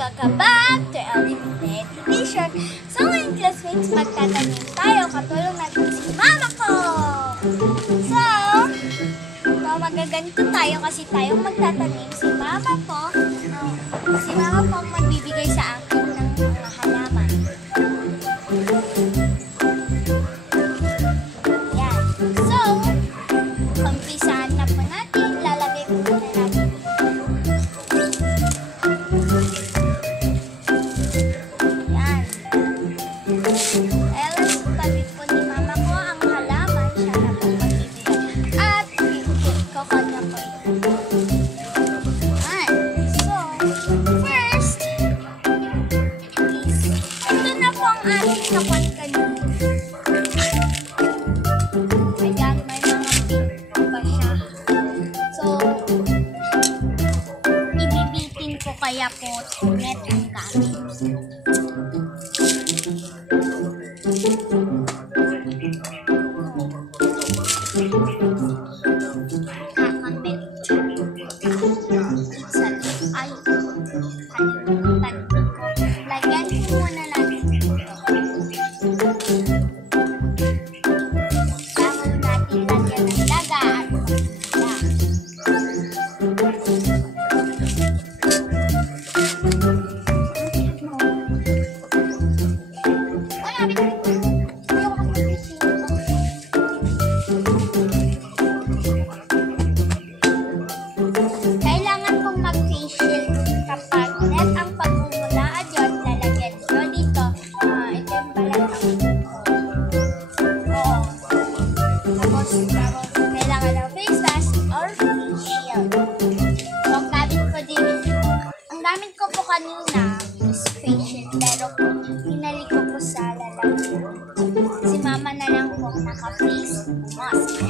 welcome back to Eliminated Edition. So ngayon classmates, magtatanim tayo. Katulong natin si mama ko. So, magaganito tayo kasi tayong magtatanim. Si mama ko ang magbibigay sa akin ng mga halaman. Yan. So, umpisahan na po natin. Lalagay po na natin. Yan. Elas, tabi po ni mama ko ang halaman. Siya na po magbibigay. At ko kanya po ito. Yan. So, first, ito na po ang ating nakuha kanina. Ayan, may mga pink pa siya. So, ibibitin ko kaya po net ang gamit. Lagyan ko muna natin ito. Bago natin lagyan ng daga at kailangan kong mag-face shield kapag net ang pagmumula at yun, lalagyan ko dito. Ito yung balat ng tapos kailangan ng face mask or face shield. So, ang gamit ko po kanina is face shield, pero pinalik ko po sa lalagyan. Si mama na lang po naka-face mask.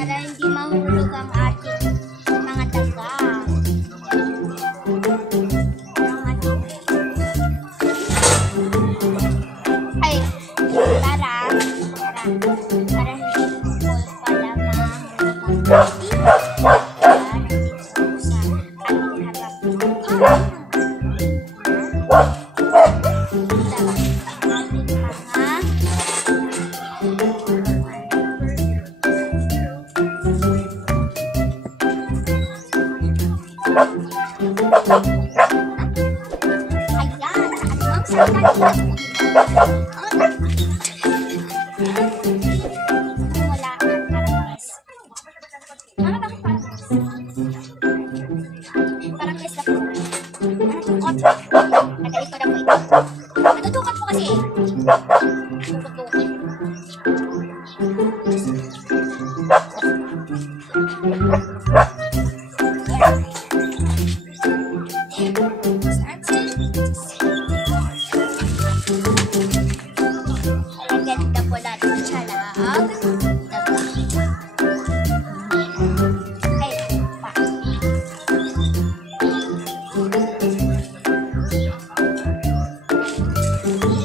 Para hindi mahulog ang ating mga daga. Ay, para hindi full pala mahulog ang natutukat po kasi ganda po natin siya lang.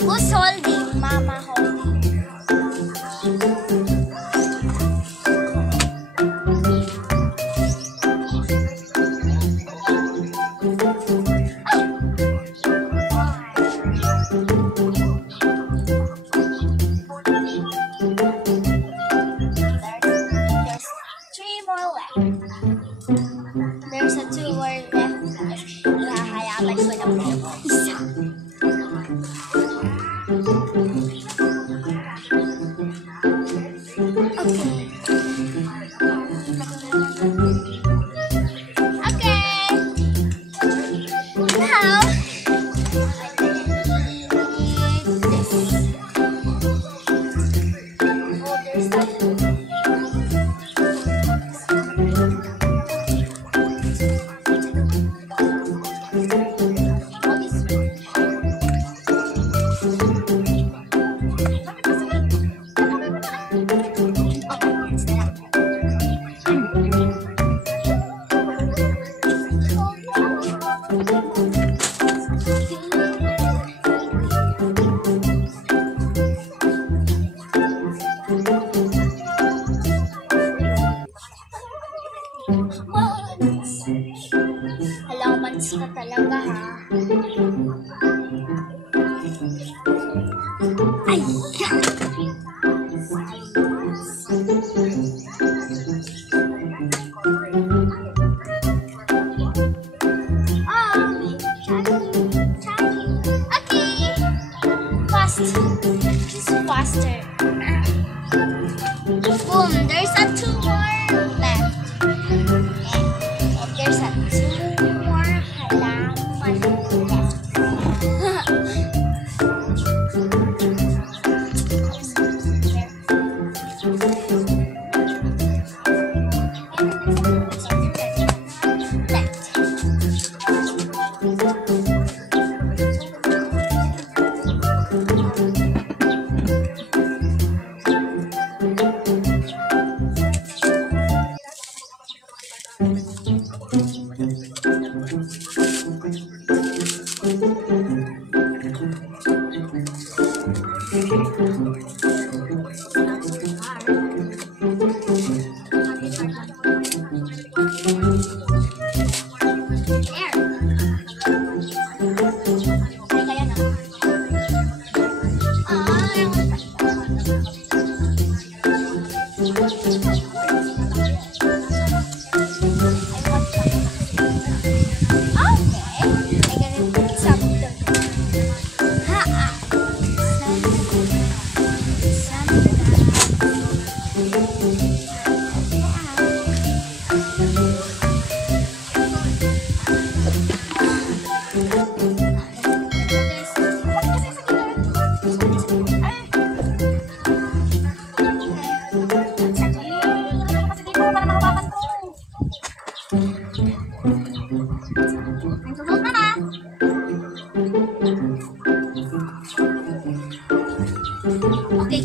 Who's holding? Mama holding. Ay! babalik ko lang kayo isa. Allowance ka talaga ha. Ay! Faster. Boom, there's a 2 more left. And there's a 2 more halaman left. Okay,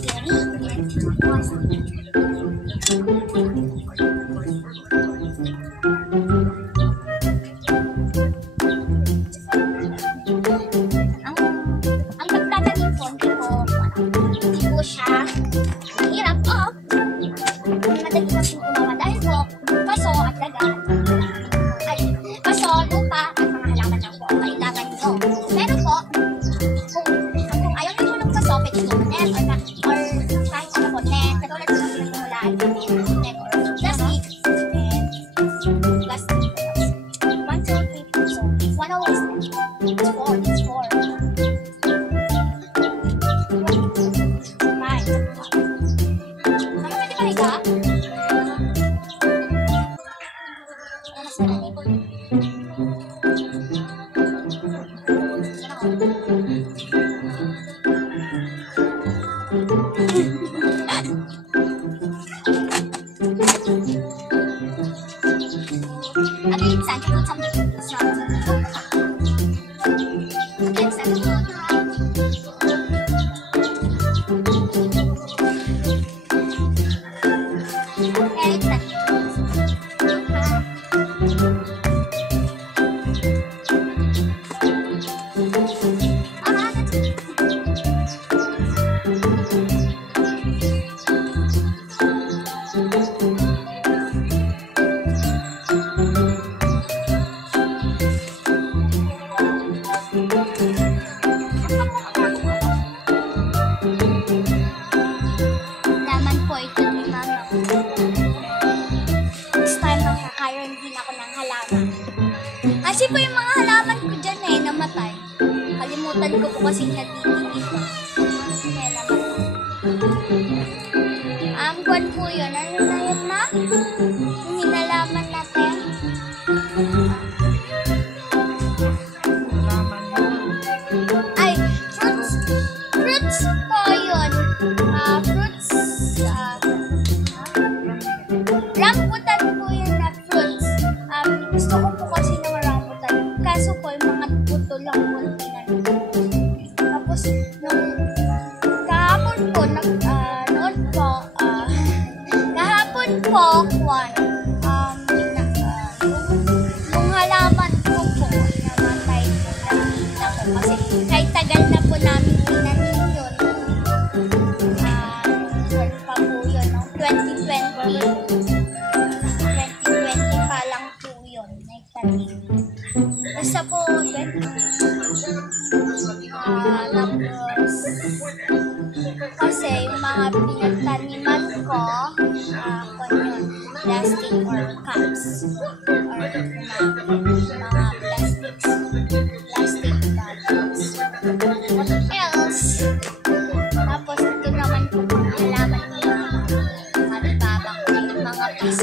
ang pagtatanim ko, hindi po siya mahirap o madali lang po gumawa dahil po paso at dagat ay paso, lupa at mga halaman lang po ang kailangan nyo. Pero po, kung ayaw nyo ng paso, pwede nyo net or kahit ano po net, katulad ko lang pinagmumulaan net or plastic and plastic 1, 2, 3, so 1 always it's 4 I mean, it's rambutan ko po kasi natitipid. Kaya naman. Kwan po yun. Ano na yun na? Yung hinalaman natin. Ay, fruits. Fruits po yun. Fruits. Rambutan po yun na fruits. Gusto ko po kasi ng rambutan. Kaso po, yung mga puto lang po. Tapos, nung kahapon po, yung halaman ko po, namatay po, nakita ko. Kasi kahit tagal na po namin tinanim yun. Nung pa po yun, noong 2020 pa lang po yun, nagtanim. Basta po, tapos, kasi yung mga pinagtaniman ko, plastic or cups or mga plastic bottles. What else? Tapos ito naman po halaman ko yung mga baba ko, yung mga peace